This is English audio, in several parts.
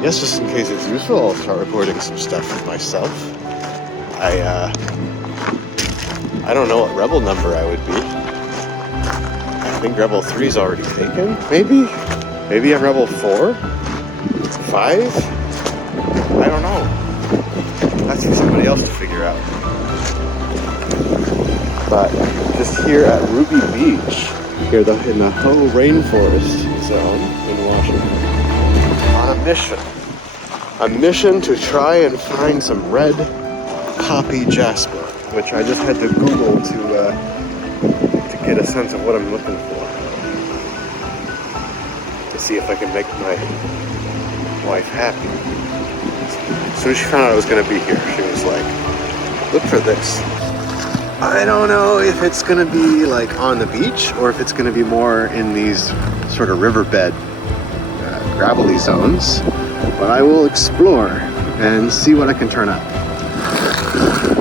guess just in case it's useful, I'll start recording some stuff myself. I don't know what rebel number I would be. I think rebel 3 is already taken, maybe? Maybe I'm rebel 4? 5? I don't know. That's for somebody else to figure out. But just here at Ruby Beach, here in the Hoh Rainforest Zone in Washington, on a mission to try and find some red poppy jasper, which I just had to Google to get a sense of what I'm looking for, to see if I can make my wife happy. As soon as she found out I was going to be here, she was like, look for this. I don't know if it's going to be like on the beach or if it's going to be more in these sort of riverbed gravelly zones, but I will explore and see what I can turn up.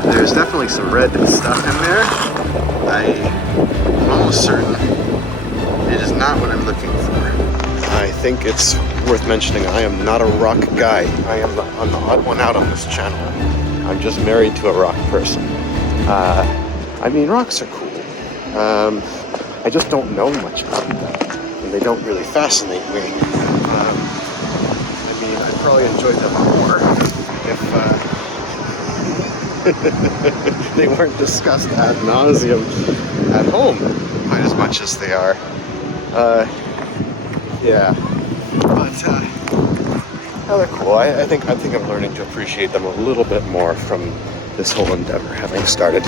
There's definitely some red stuff in there. I'm almost certain it is not what I'm looking for. I think it's worth mentioning I am not a rock guy. I am the odd one out on this channel. I'm just married to a rock person. I mean, rocks are cool. I just don't know much about them, and they don't really fascinate me. I mean, I'd probably enjoy them more if they weren't discussed ad nauseum at home quite as much as they are. Yeah, but yeah, they're cool. I think I'm learning to appreciate them a little bit more from this whole endeavor having started.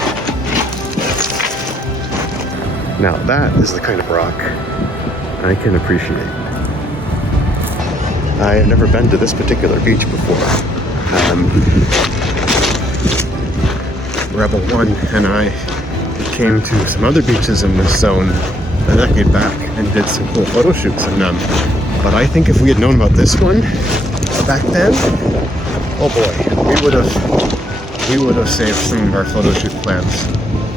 Now that is the kind of rock I can appreciate. I have never been to this particular beach before. Rebel 1 and I came to some other beaches in this zone a decade back and did some cool photo shoots in them. But I think if we had known about this one back then, oh boy, we would have saved some of our photo shoot plans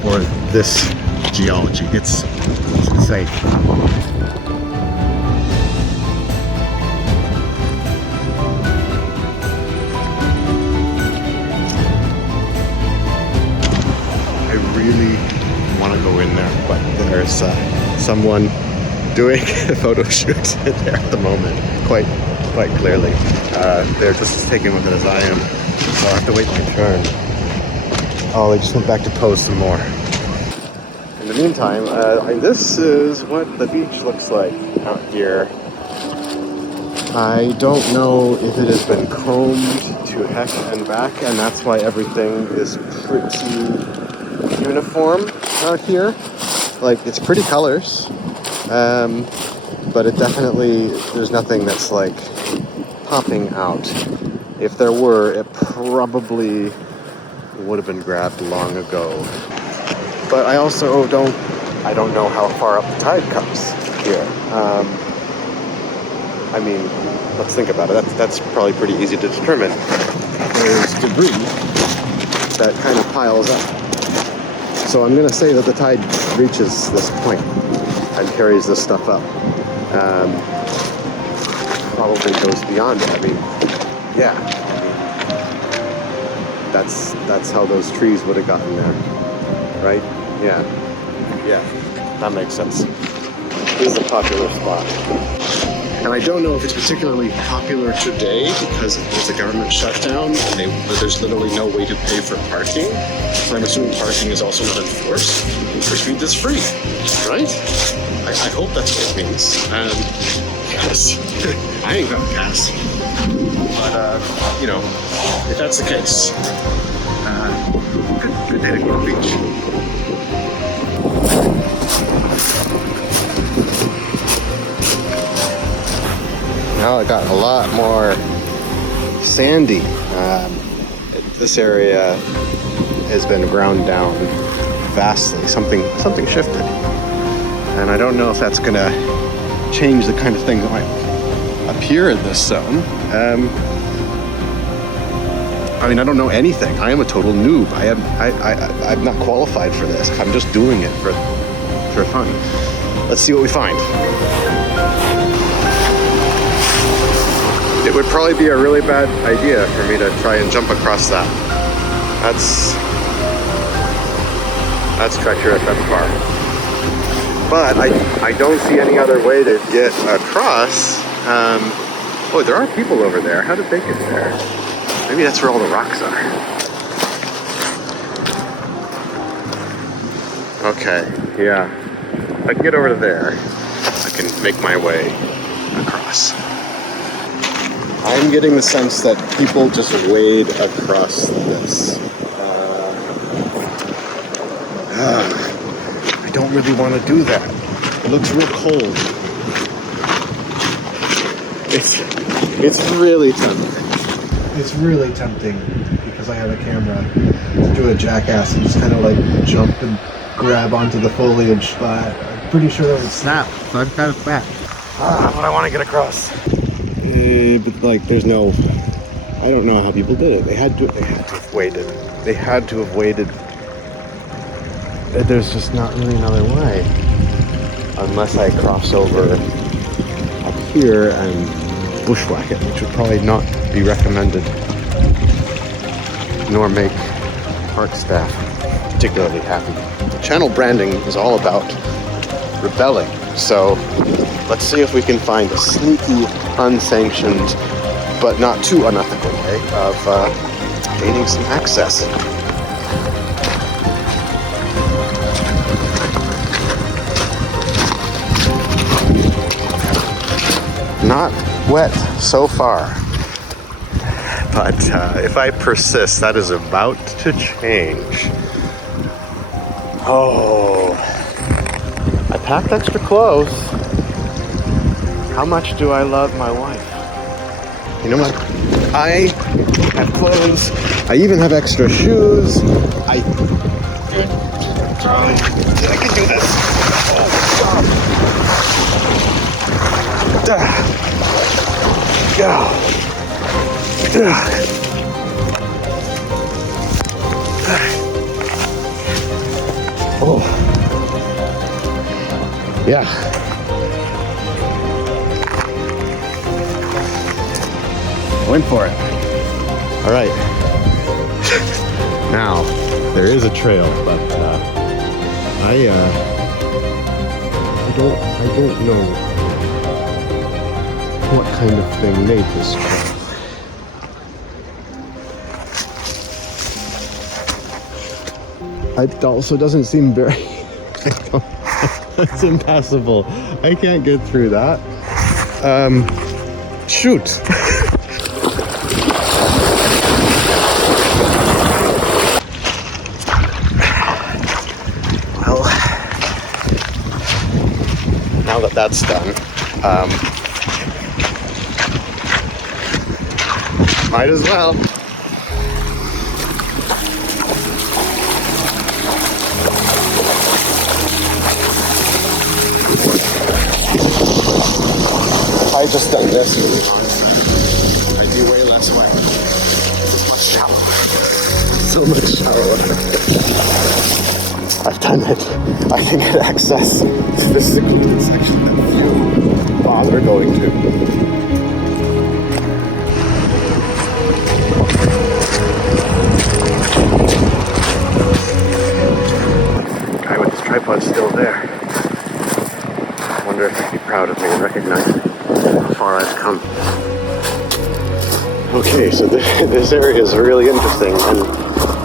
for this geology. It's insane. I really want to go in there, but there's someone doing a photo shoot there at the moment, quite clearly. They're just as taken with it as I am, so I'll have to wait my turn. Oh, they just went back to pose some more. In the meantime, this is what the beach looks like out here. I don't know if it has been combed to heck and back, and that's why everything is pretty uniform out here. Like, it's pretty colors, but it definitely, there's nothing that's like popping out. If there were, it probably would have been grabbed long ago. But I also don't know how far up the tide comes here. I mean, let's think about it. That's probably pretty easy to determine. There's debris that kind of piles up. So I'm going to say that the tide reaches this point and carries this stuff up. Probably goes beyond it. I mean, yeah. That's how those trees would have gotten there, right? Yeah, that makes sense. This is a popular spot. And I don't know if it's particularly popular today because it's a government shutdown and there's literally no way to pay for parking. So I'm assuming parking is also not enforced, which means it's free, right? I hope that's what it means. Yes, I ain't got a pass. But, you know, if that's the case, good day to go to the beach. Now it got a lot more sandy. This area has been ground down vastly. Something shifted, and I don't know if that's gonna change the kind of thing that might appear in this zone. I mean, I don't know anything. I am a total noob. I'm not qualified for this. I'm just doing it for fun. Let's see what we find. it would probably be a really bad idea for me to try and jump across that. That's treacherous and far. But I don't see any other way to get across. Oh, there are people over there. How did they get there? Maybe that's where all the rocks are. Okay, yeah. If I can get over to there, I can make my way across. I'm getting the sense that people just wade across this. I don't really want to do that. It looks real cold. It's really tempting. It's really tempting because I have a camera to do a jackass and just kind of like jump and grab onto the foliage, but I'm pretty sure that would snap, so I'm kind of back. But I want to get across. But like, there's no, I don't know how people did it. They had to have waited. They had to have waited. There's just not really another way. Unless I cross over up here and bushwhack it, which would probably not be recommended, nor make park staff particularly happy. Channel branding is all about rebelling, so let's see if we can find a sneaky, unsanctioned, but not too unethical way of gaining some access. Not wet so far, but if I persist, that is about to change. Oh, I packed extra clothes. How much do I love my wife? You know what? I have clothes. I even have extra shoes. I can do this. Go. Oh. Yeah. Went for it. All right. Now, there is a trail, but I don't know what kind of thing made this trail. It also doesn't seem very... It's impassable. I can't get through that. Shoot. Well, now that that's done, might as well. If I just done this, I'd be way less wet. This is much shallower. So much shallower. I've done it. I can get access. This is a secluded section that few bother going to. Guy with his tripod's still there. I wonder if he'd be proud of me and recognize how far I've come. Okay, so this area is really interesting, and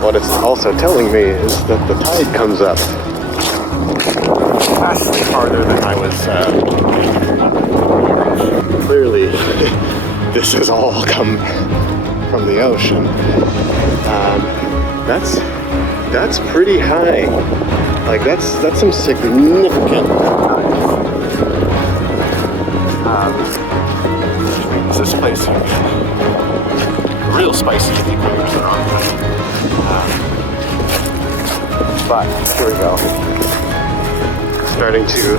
what it's also telling me is that the tide comes up vastly farther than I was clearly this has all come from the ocean. That's pretty high. Like that's some significant this place real spicy cucumbers are on. But here we go. Starting to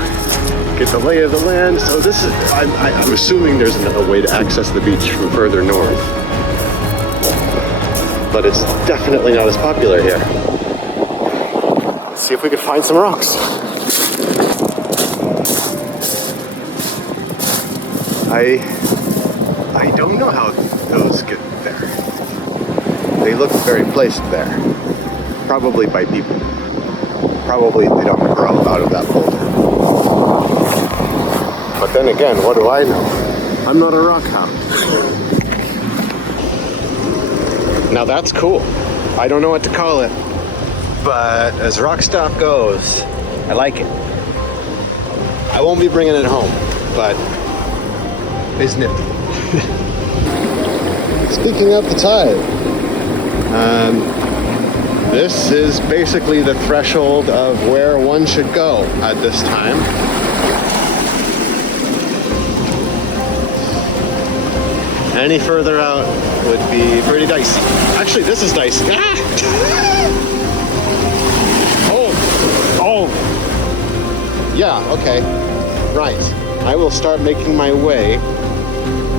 get the lay of the land. So this is, I'm assuming there's a way to access the beach from further north. But it's definitely not as popular here. Let's see if we can find some rocks. I I don't know how those get there. They look very placed there. Probably by people. Probably they don't grow out of that boulder. But then again, what do I know? I'm not a rockhound. Now that's cool. I don't know what to call it. But as rock stop goes, I like it. I won't be bringing it home, but it's nifty. Speaking of the tide, this is basically the threshold of where one should go at this time. Any further out would be pretty dicey. Actually, this is dicey. Ah! Oh! Yeah, okay. Right. I will start making my way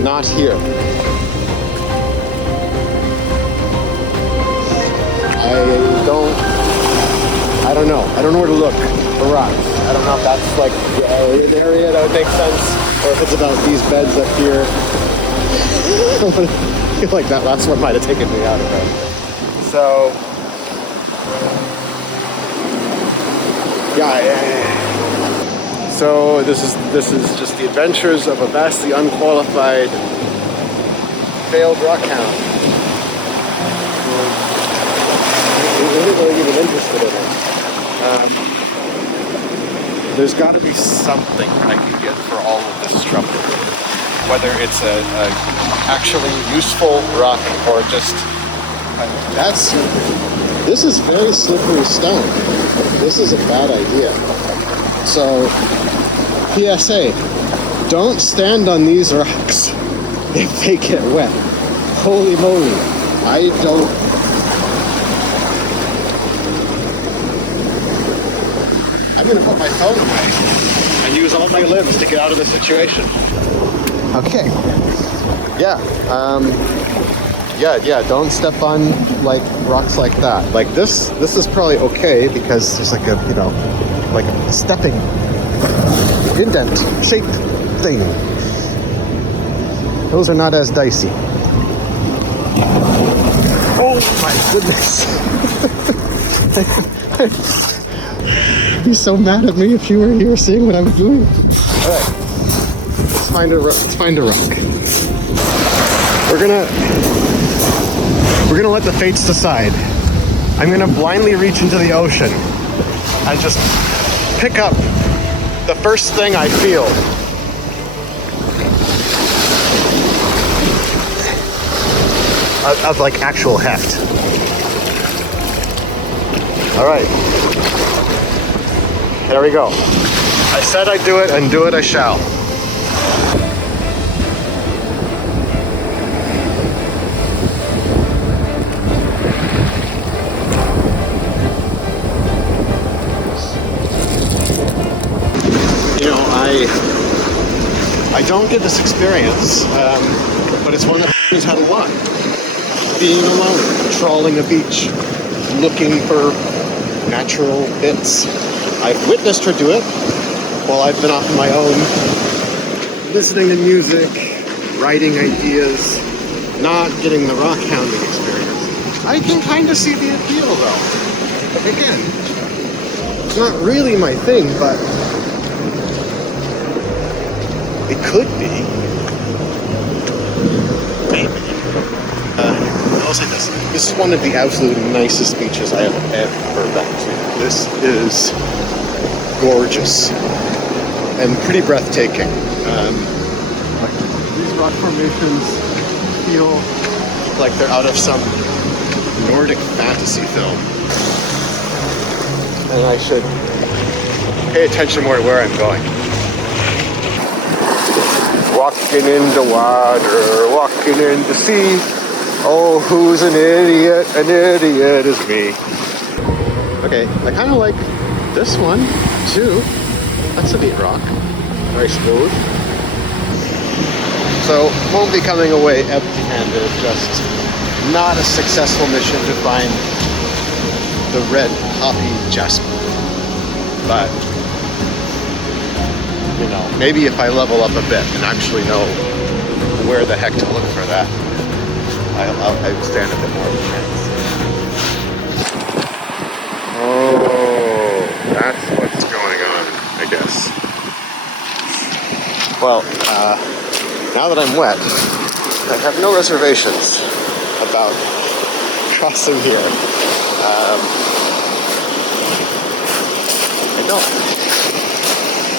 not here. I don't know. I don't know where to look for rocks. I don't know if that's like the area that would make sense, or if it's about these beds up here. I feel like that last one might have taken me out of it. So, yeah. So this is just the adventures of a vastly unqualified failed rockhound. Who isn't really even interested in it. There's got to be something I can get for all of this trouble. Whether it's a actually useful rock or just this is very slippery stone. This is a bad idea. So, PSA, don't stand on these rocks if they get wet. Holy moly, I'm gonna put my phone away and use all my limbs to get out of the situation. Okay. Yeah, don't step on like rocks like that. Like this is probably okay because there's like a, like a stepping indent shape thing. Those are not as dicey. Oh my goodness. You'd be so mad at me if you were here seeing what I'm doing. Alright. Let's find a rock. We're gonna let the fates decide. I'm gonna blindly reach into the ocean and just pick up the first thing I feel. Of like actual heft. Alright. There we go. I said I'd do it, and do it I shall. I don't get this experience, but it's one that I've had a lot. Being alone, trawling a beach, looking for natural bits. I've witnessed her do it while I've been off on my own, listening to music, writing ideas, not getting the rockhounding experience. I can kind of see the appeal though. Again, it's not really my thing, but it could be. Maybe. I'll say this. This is one of the absolute nicest beaches I have ever been to. This is gorgeous and pretty breathtaking. These rock formations feel like they're out of some Nordic fantasy film. And I should pay attention more to where I'm going. Walking in the water, walking in the sea. Oh, who's an idiot? An idiot is me. Okay, I kind of like this one, too. That's a neat rock. Very smooth. So, won't be coming away empty-handed. Just not a successful mission to find the red poppy Jasper. But, maybe if I level up a bit and actually know where the heck to look for that. I'll stand a bit more of a chance. Oh, that's what's going on, I guess. Well, now that I'm wet, I have no reservations about crossing here. I don't.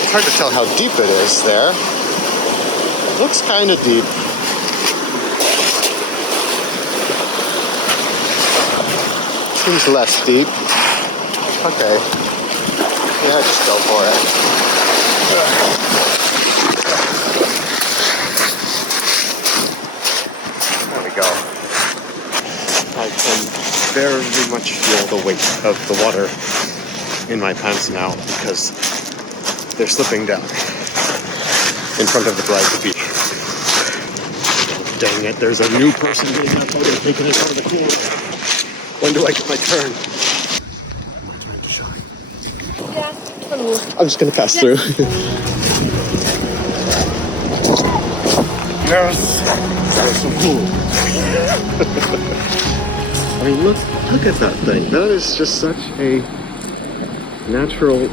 It's hard to tell how deep it is there. It looks kind of deep. Seems less deep. Okay. Yeah, just go for it. There we go. I can very much feel the weight of the water in my pants now because they're slipping down in front of the bride to be. Dang it, there's a new person getting that photo taking it out of the cooler. When do I get my turn? My turn to shine. Yeah. I'm just gonna pass through. Yes! That was so cool. I mean, look at that thing. That is just such a natural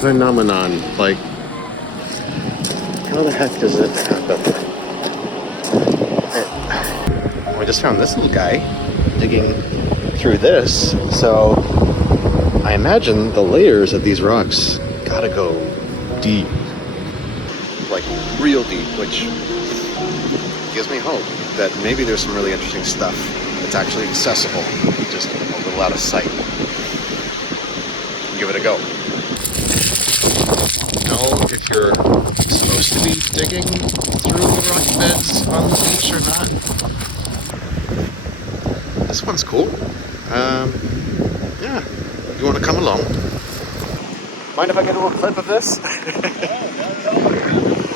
phenomenon. Like, how the heck does it happen? I just found this little guy digging through this, so I imagine the layers of these rocks gotta go deep, like real deep, which gives me hope that maybe there's some really interesting stuff that's actually accessible, just a little out of sight. Give it a go. Know if you're supposed to be digging through the rock beds on the beach or not. This one's cool. Yeah, you want to come along? Mind if I get a little clip of this?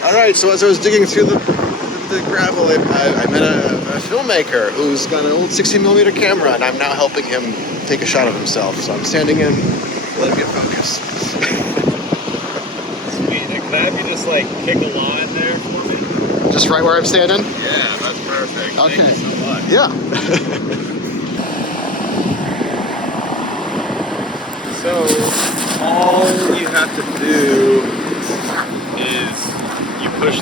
All right, so as I was digging through the gravel, I met a filmmaker who's got an old 60mm camera, and I'm now helping him take a shot of himself. So I'm standing in, let him get focus. Sweet. And can I have you just like kick a line there for me? Just right where I'm standing? Yeah, that's perfect. Okay. Thank you so much. Yeah. So all you have to do is you push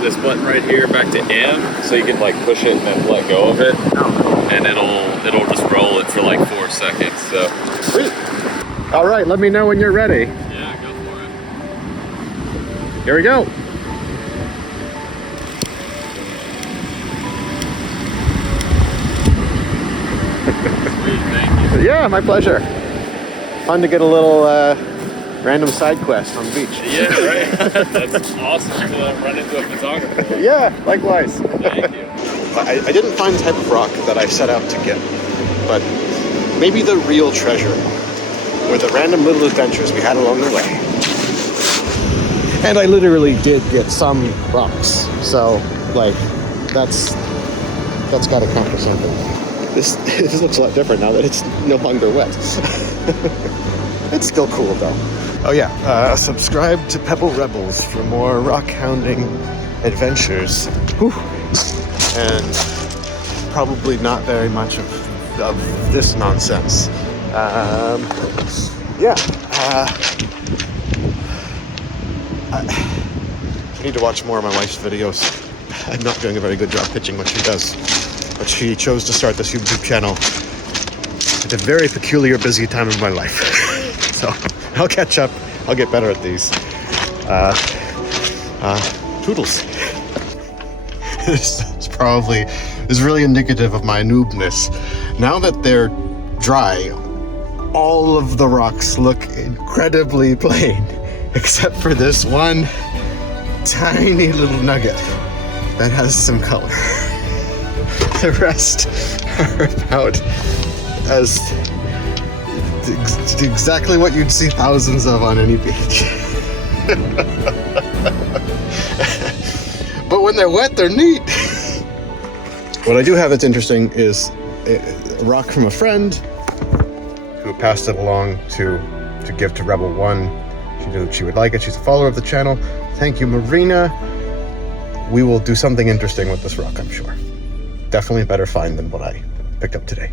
this button right here back to M, so you can like push it and then let go of it, and it'll just roll it for like 4 seconds. So sweet. All right, let me know when you're ready. Yeah, go for it. Here we go. Sweet, thank you. Yeah, my pleasure. Fun to get a little random side quest on the beach. Yeah, right. That's awesome to run into a photographer. Yeah, likewise. Thank you. I didn't find the type of rock that I set out to get, but maybe the real treasure were the random little adventures we had along the way. And I literally did get some rocks, so like that's gotta count for something. This looks a lot different now that it's no longer wet. It's still cool though. Oh yeah, subscribe to Pebble Rebels for more rockhounding adventures. Whew. And probably not very much of this nonsense. Yeah. I need to watch more of my wife's videos. I'm not doing a very good job pitching what she does. But she chose to start this YouTube channel at a very peculiar, busy time of my life. So I'll catch up. I'll get better at these. Toodles. This is really indicative of my noobness. Now that they're dry, all of the rocks look incredibly plain, except for this one tiny little nugget that has some color. The rest are about as exactly what you'd see thousands of on any beach. But when they're wet, they're neat. What I do have that's interesting is a rock from a friend who passed it along to give to Rebel 1. She knew that she would like it. She's a follower of the channel. Thank you, Marina. we will do something interesting with this rock, I'm sure. Definitely a better find than what I picked up today.